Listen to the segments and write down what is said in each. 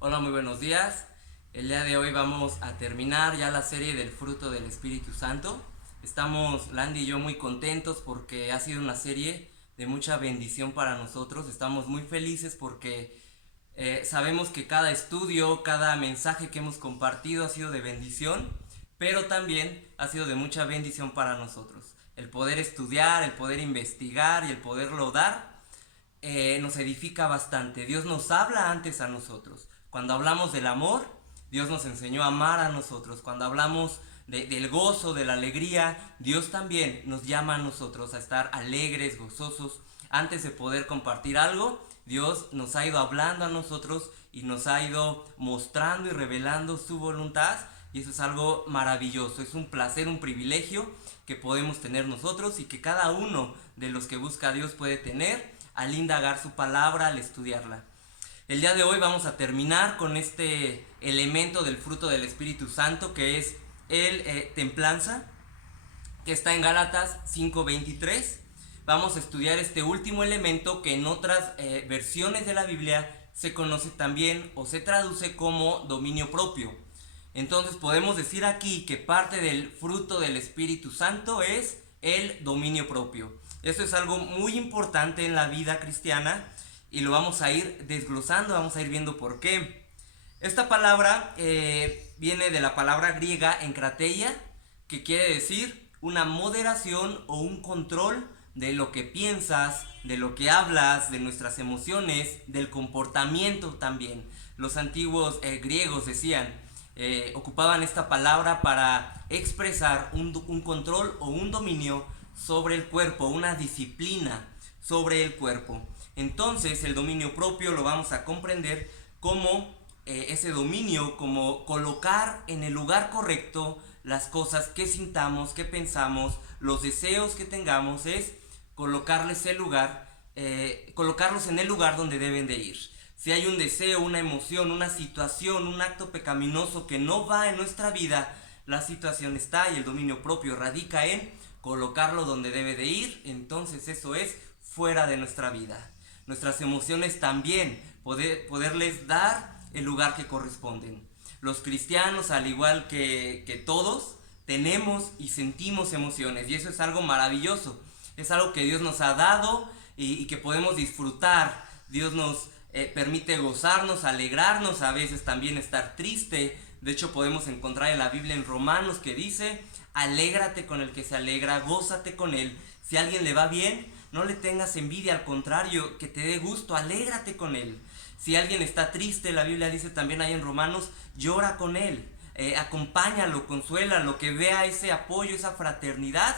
Hola, muy buenos días. El día de hoy vamos a terminar ya la serie del fruto del Espíritu Santo. Estamos, Landy y yo, muy contentos porque ha sido una serie de mucha bendición para nosotros. Estamos muy felices porque sabemos que cada estudio, cada mensaje que hemos compartido ha sido de bendición, pero también ha sido de mucha bendición para nosotros. El poder estudiar, el poder investigar y el poderlo dar nos edifica bastante. Dios nos habla antes a nosotros. Cuando hablamos del amor, Dios nos enseñó a amar a nosotros. Cuando hablamos del gozo, de la alegría, Dios también nos llama a nosotros a estar alegres, gozosos. Antes de poder compartir algo, Dios nos ha ido hablando a nosotros y nos ha ido mostrando y revelando su voluntad. Y eso es algo maravilloso, es un placer, un privilegio que podemos tener nosotros y que cada uno de los que busca a Dios puede tener al indagar su palabra, al estudiarla. El día de hoy vamos a terminar con este elemento del fruto del Espíritu Santo que es el templanza, que está en Gálatas 5:23. Vamos a estudiar este último elemento que en otras versiones de la Biblia se conoce también o se traduce como dominio propio. Entonces podemos decir aquí que parte del fruto del Espíritu Santo es el dominio propio. Eso es algo muy importante en la vida cristiana y lo vamos a ir desglosando, vamos a ir viendo por qué. Esta palabra viene de la palabra griega enkrateia, que quiere decir una moderación o un control de lo que piensas, de lo que hablas, de nuestras emociones, del comportamiento también. Los antiguos griegos decían, ocupaban esta palabra para expresar un control o un dominio sobre el cuerpo, una disciplina sobre el cuerpo. Entonces el dominio propio lo vamos a comprender como ese dominio, como colocar en el lugar correcto las cosas que sintamos, que pensamos, los deseos que tengamos, es colocarles el lugar, colocarlos en el lugar donde deben de ir. Si hay un deseo, una emoción, una situación, un acto pecaminoso que no va en nuestra vida, la situación está y el dominio propio radica en colocarlo donde debe de ir. Entonces eso es fuera de nuestra vida. Nuestras emociones también, poderles dar el lugar que corresponden. Los cristianos, al igual que todos, tenemos y sentimos emociones y eso es algo maravilloso. Es algo que Dios nos ha dado y que podemos disfrutar. Dios nos permite gozarnos, alegrarnos, a veces también estar triste. De hecho podemos encontrar en la Biblia en Romanos que dice: alégrate con el que se alegra, gózate con él. Si a alguien le va bien, no le tengas envidia, al contrario, que te dé gusto, alégrate con él. Si alguien está triste, la Biblia dice también ahí en Romanos, llora con él, acompáñalo, consuélalo, que vea ese apoyo, esa fraternidad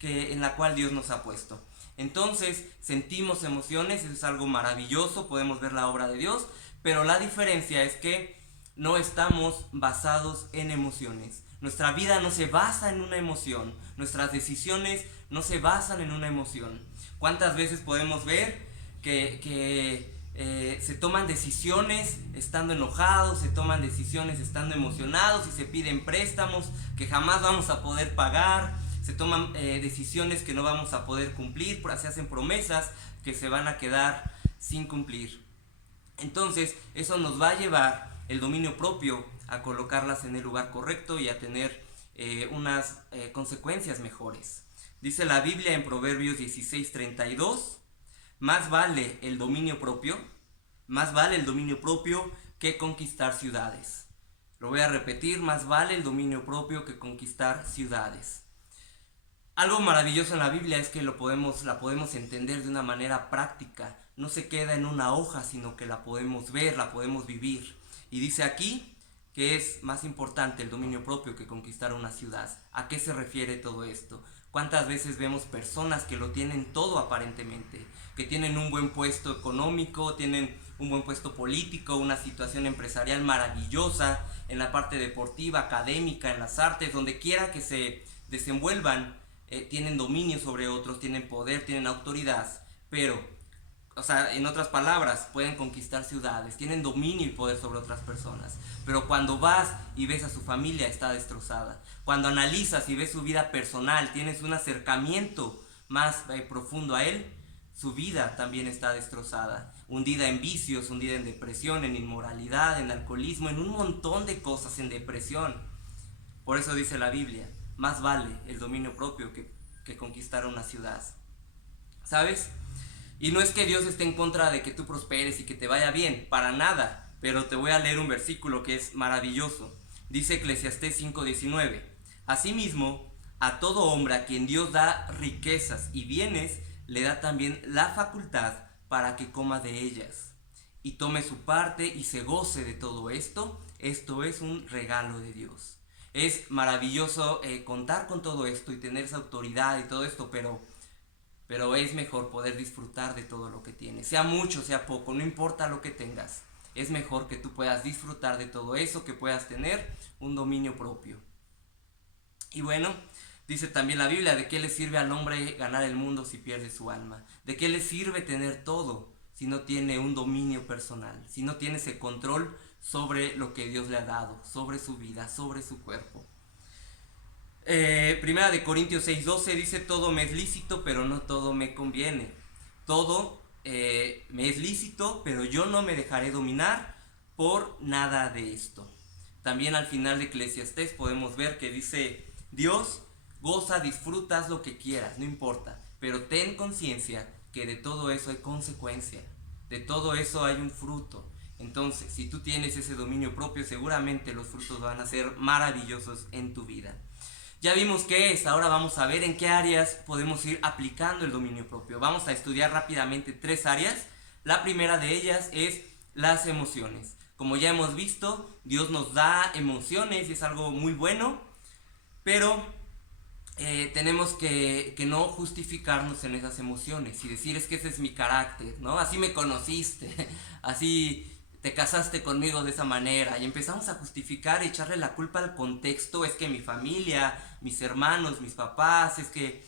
en la cual Dios nos ha puesto. Entonces sentimos emociones, eso es algo maravilloso, podemos ver la obra de Dios, pero la diferencia es que no estamos basados en emociones. Nuestra vida no se basa en una emoción, nuestras decisiones no se basan en una emoción. ¿Cuántas veces podemos ver que se toman decisiones estando enojados, se toman decisiones estando emocionados y se piden préstamos que jamás vamos a poder pagar? Se toman decisiones que no vamos a poder cumplir, se hacen promesas que se van a quedar sin cumplir. Entonces eso nos va a llevar el dominio propio a colocarlas en el lugar correcto y a tener unas consecuencias mejores. Dice la Biblia en Proverbios 16:32, más vale el dominio propio, más vale el dominio propio que conquistar ciudades. Lo voy a repetir, más vale el dominio propio que conquistar ciudades. Algo maravilloso en la Biblia es que la podemos entender de una manera práctica. No se queda en una hoja, sino que la podemos ver, la podemos vivir. Y dice aquí que es más importante el dominio propio que conquistar una ciudad. ¿A qué se refiere todo esto? ¿Cuántas veces vemos personas que lo tienen todo aparentemente? Que tienen un buen puesto económico, tienen un buen puesto político, una situación empresarial maravillosa, en la parte deportiva, académica, en las artes, donde quiera que se desenvuelvan, tienen dominio sobre otros, tienen poder, tienen autoridad, pero, o sea, en otras palabras, pueden conquistar ciudades, tienen dominio y poder sobre otras personas, pero cuando vas y ves a su familia está destrozada. Cuando analizas y ves su vida personal, tienes un acercamiento más profundo a él, su vida también está destrozada. hundida en vicios, hundida en depresión, en inmoralidad, en alcoholismo, en un montón de cosas, en depresión. Por eso dice la Biblia, más vale el dominio propio que conquistar una ciudad. ¿Sabes? Y no es que Dios esté en contra de que tú prosperes y que te vaya bien, para nada. Pero te voy a leer un versículo que es maravilloso. Dice Eclesiastés 5:19. Asimismo, a todo hombre a quien Dios da riquezas y bienes, le da también la facultad para que coma de ellas y tome su parte y se goce de todo esto. Esto es un regalo de Dios. Es maravilloso contar con todo esto y tener esa autoridad y todo esto, pero es mejor poder disfrutar de todo lo que tienes, sea mucho, sea poco, no importa lo que tengas. Es mejor que tú puedas disfrutar de todo eso, que puedas tener un dominio propio. Y bueno, dice también la Biblia, ¿de qué le sirve al hombre ganar el mundo si pierde su alma? ¿De qué le sirve tener todo si no tiene un dominio personal? Si no tiene ese control sobre lo que Dios le ha dado, sobre su vida, sobre su cuerpo. Primera de Corintios 6:12 dice, todo me es lícito, pero no todo me conviene. Todo me es lícito, pero yo no me dejaré dominar por nada de esto. También al final de Eclesiastés podemos ver que dice, Dios, goza, disfrutas lo que quieras, no importa, pero ten conciencia que de todo eso hay consecuencia, de todo eso hay un fruto. Entonces, si tú tienes ese dominio propio, seguramente los frutos van a ser maravillosos en tu vida. Ya vimos qué es, ahora vamos a ver en qué áreas podemos ir aplicando el dominio propio. Vamos a estudiar rápidamente 3 áreas. La primera de ellas es las emociones. Como ya hemos visto, Dios nos da emociones y es algo muy bueno, pero tenemos que no justificarnos en esas emociones y decir es que ese es mi carácter, ¿no? Así me conociste, así te casaste conmigo de esa manera, y empezamos a justificar y echarle la culpa al contexto, es que mi familia, mis hermanos, mis papás, es que...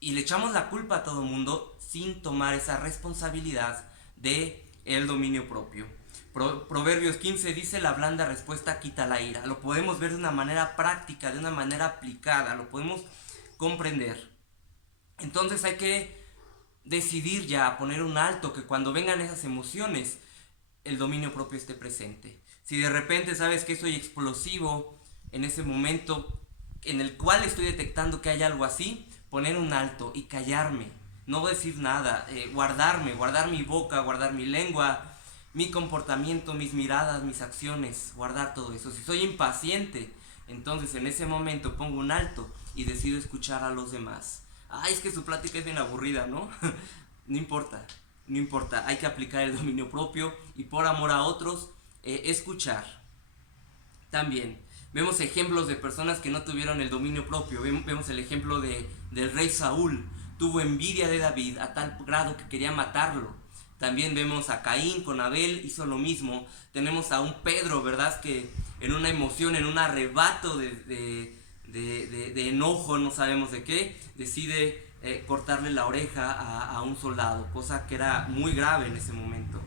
Y le echamos la culpa a todo mundo sin tomar esa responsabilidad de el dominio propio. Proverbios 15 dice, la blanda respuesta quita la ira. Lo podemos ver de una manera práctica, de una manera aplicada, lo podemos comprender. Entonces hay que decidir ya, poner un alto, que cuando vengan esas emociones, el dominio propio esté presente. Si de repente sabes que soy explosivo en ese momento en el cual estoy detectando que hay algo así, poner un alto y callarme, no decir nada, guardar mi boca, guardar mi lengua, mi comportamiento, mis miradas, mis acciones, guardar todo eso. Si soy impaciente, entonces en ese momento pongo un alto y decido escuchar a los demás. Ay, es que su plática es bien aburrida, ¿no? No importa, hay que aplicar el dominio propio y por amor a otros, escuchar. También vemos ejemplos de personas que no tuvieron el dominio propio. Vemos el ejemplo del rey Saúl. Tuvo envidia de David a tal grado que quería matarlo. También vemos a Caín con Abel, hizo lo mismo. Tenemos a un Pedro, ¿verdad? Que en una emoción, en un arrebato de enojo, no sabemos de qué, decide cortarle la oreja a un soldado, cosa que era muy grave en ese momento.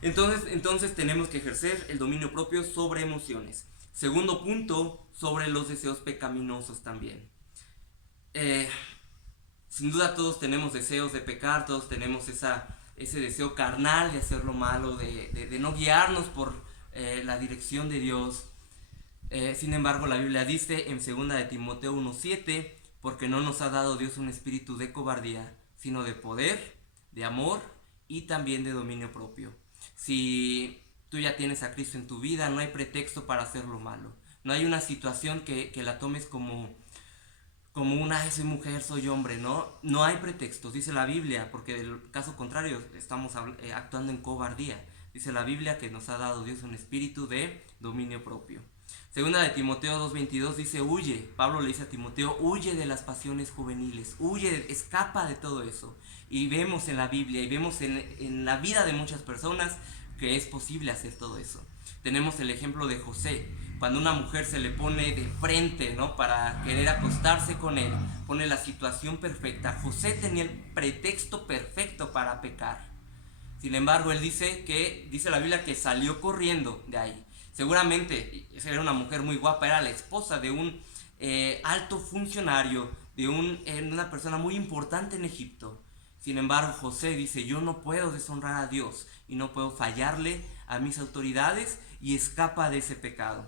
Entonces tenemos que ejercer el dominio propio sobre emociones. Segundo punto, sobre los deseos pecaminosos también. Sin duda todos tenemos deseos de pecar, todos tenemos ese deseo carnal de hacer lo malo, de no guiarnos por la dirección de Dios. Sin embargo, la Biblia dice en 2 de Timoteo 1:7, porque no nos ha dado Dios un espíritu de cobardía, sino de poder, de amor y también de dominio propio. Si tú ya tienes a Cristo en tu vida, no hay pretexto para hacer lo malo. No hay una situación que la tomes como una, soy mujer, soy hombre, ¿no? No hay pretextos, dice la Biblia, porque del caso contrario estamos actuando en cobardía. Dice la Biblia que nos ha dado Dios un espíritu de dominio propio. Segunda de Timoteo 2:22 dice, huye. Pablo le dice a Timoteo, huye de las pasiones juveniles, huye, escapa de todo eso. Y vemos en la Biblia y vemos en la vida de muchas personas que es posible hacer todo eso. Tenemos el ejemplo de José, cuando una mujer se le pone de frente, ¿no? Para querer acostarse con él, pone la situación perfecta. José tenía el pretexto perfecto para pecar. Sin embargo, él dice la Biblia que salió corriendo de ahí. Seguramente era una mujer muy guapa, era la esposa de un alto funcionario, de una persona muy importante en Egipto. Sin embargo, José dice, yo no puedo deshonrar a Dios y no puedo fallarle a mis autoridades, y escapa de ese pecado.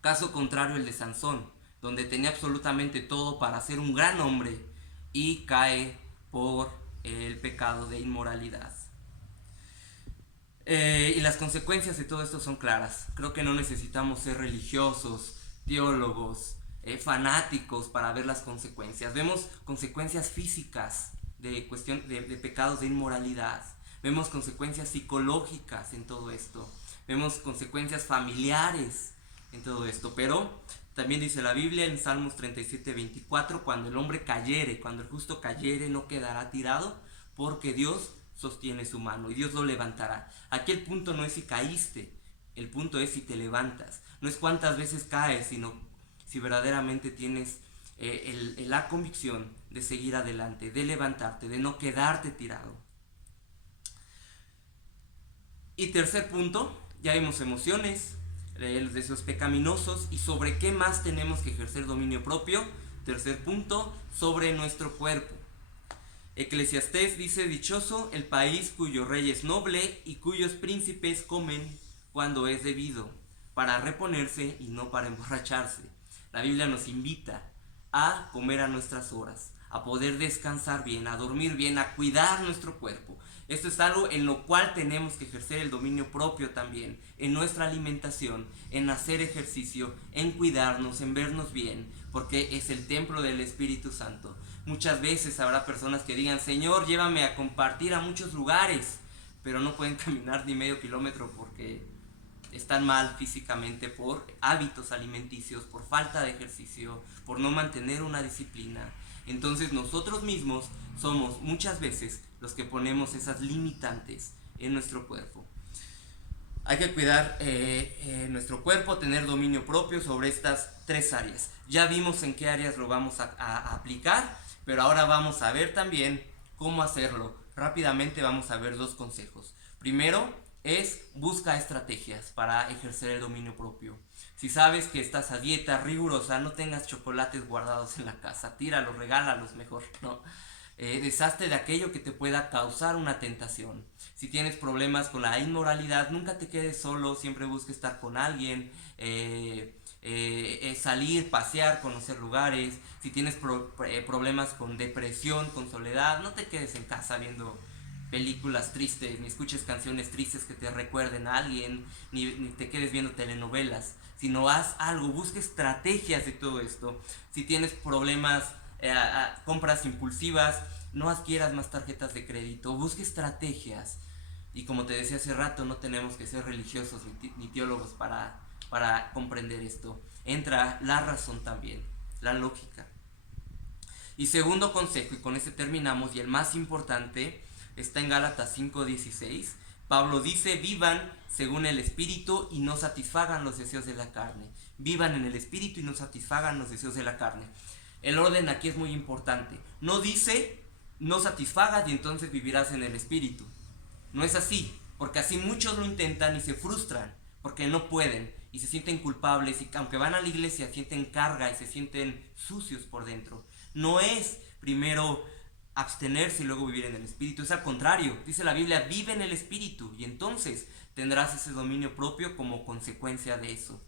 Caso contrario el de Sansón, donde tenía absolutamente todo para ser un gran hombre y cae por el pecado de inmoralidad. Y las consecuencias de todo esto son claras. Creo que no necesitamos ser religiosos, teólogos, fanáticos para ver las consecuencias. Vemos consecuencias físicas de pecados de inmoralidad. Vemos consecuencias psicológicas en todo esto. Vemos consecuencias familiares en todo esto. Pero también dice la Biblia en Salmos 37:24, cuando el hombre cayere, cuando el justo cayere, no quedará tirado, porque Dios sostiene su mano y Dios lo levantará. Aquí el punto no es si caíste, el punto es si te levantas. No es cuántas veces caes, sino si verdaderamente tienes la convicción de seguir adelante, de levantarte, de no quedarte tirado. Y tercer punto, ya vimos emociones, los deseos pecaminosos, y sobre qué más tenemos que ejercer dominio propio. Tercer punto, sobre nuestro cuerpo. Eclesiastés dice, dichoso el país cuyo rey es noble y cuyos príncipes comen cuando es debido, para reponerse y no para emborracharse. La Biblia nos invita a comer a nuestras horas, a poder descansar bien, a dormir bien, a cuidar nuestro cuerpo. Esto es algo en lo cual tenemos que ejercer el dominio propio también, en nuestra alimentación, en hacer ejercicio, en cuidarnos, en vernos bien, porque es el templo del Espíritu Santo. Muchas veces habrá personas que digan, Señor, llévame a compartir a muchos lugares, pero no pueden caminar ni medio kilómetro porque están mal físicamente por hábitos alimenticios, por falta de ejercicio, por no mantener una disciplina. Entonces nosotros mismos somos muchas veces los que ponemos esas limitantes en nuestro cuerpo. Hay que cuidar nuestro cuerpo, tener dominio propio sobre estas tres áreas. Ya vimos en qué áreas lo vamos a aplicar, pero ahora vamos a ver también cómo hacerlo. Rápidamente vamos a ver dos consejos. Primero es busca estrategias para ejercer el dominio propio. Si sabes que estás a dieta rigurosa, no tengas chocolates guardados en la casa, tíralos, regálalos mejor, ¿no? Deshazte de aquello que te pueda causar una tentación. Si tienes problemas con la inmoralidad, nunca te quedes solo, siempre busca estar con alguien, salir, pasear, conocer lugares. Si tienes problemas con depresión, con soledad, no te quedes en casa viendo películas tristes, ni escuches canciones tristes que te recuerden a alguien, ni te quedes viendo telenovelas, sino haz algo, busca estrategias de todo esto. Si tienes problemas, compras impulsivas, no adquieras más tarjetas de crédito, busca estrategias. Y como te decía hace rato, no tenemos que ser religiosos ni teólogos para comprender esto. Entra la razón también, la lógica. Y segundo consejo, y con este terminamos, y el más importante, está en Gálatas 5:16. Pablo dice, vivan según el Espíritu y no satisfagan los deseos de la carne. Vivan en el Espíritu y no satisfagan los deseos de la carne. El orden aquí es muy importante. No dice, no satisfagas y entonces vivirás en el Espíritu. No es así, porque así muchos lo intentan y se frustran, porque no pueden y se sienten culpables, y aunque van a la iglesia sienten carga y se sienten sucios por dentro. No es primero abstenerse y luego vivir en el Espíritu, es al contrario. Dice la Biblia, vive en el Espíritu y entonces tendrás ese dominio propio como consecuencia de eso.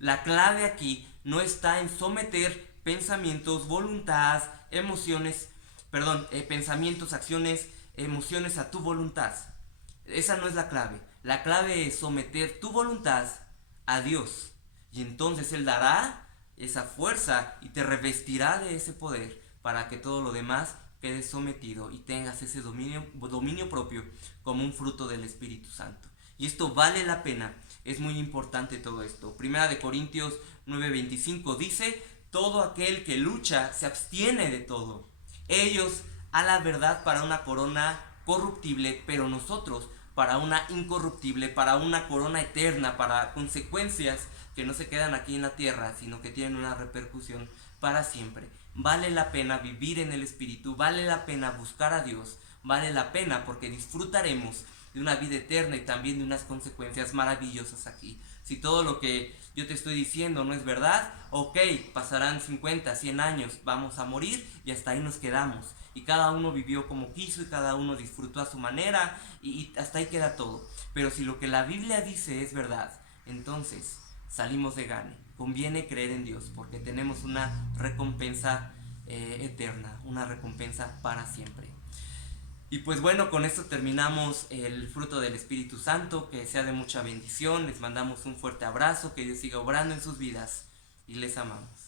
La clave aquí no está en someter pensamientos, voluntad, pensamientos, acciones, emociones a tu voluntad. Esa no es la clave. La clave es someter tu voluntad a Dios, y entonces Él dará esa fuerza y te revestirá de ese poder para que todo lo demás quede sometido y tengas ese dominio propio como un fruto del Espíritu Santo. Y esto vale la pena, es muy importante todo esto. Primera de Corintios 9:25 dice, todo aquel que lucha se abstiene de todo. Ellos a la verdad para una corona corruptible, pero nosotros para una incorruptible, para una corona eterna, para consecuencias que no se quedan aquí en la tierra, sino que tienen una repercusión para siempre. Vale la pena vivir en el Espíritu, vale la pena buscar a Dios, vale la pena porque disfrutaremos de una vida eterna y también de unas consecuencias maravillosas aquí. Si todo lo que yo te estoy diciendo no es verdad, ok, pasarán 50, 100 años, vamos a morir y hasta ahí nos quedamos. Y cada uno vivió como quiso y cada uno disfrutó a su manera y hasta ahí queda todo. Pero si lo que la Biblia dice es verdad, entonces salimos de gane. Conviene creer en Dios porque tenemos una recompensa eterna, una recompensa para siempre. Y pues bueno, con esto terminamos el fruto del Espíritu Santo, que sea de mucha bendición, les mandamos un fuerte abrazo, que Dios siga obrando en sus vidas y les amamos.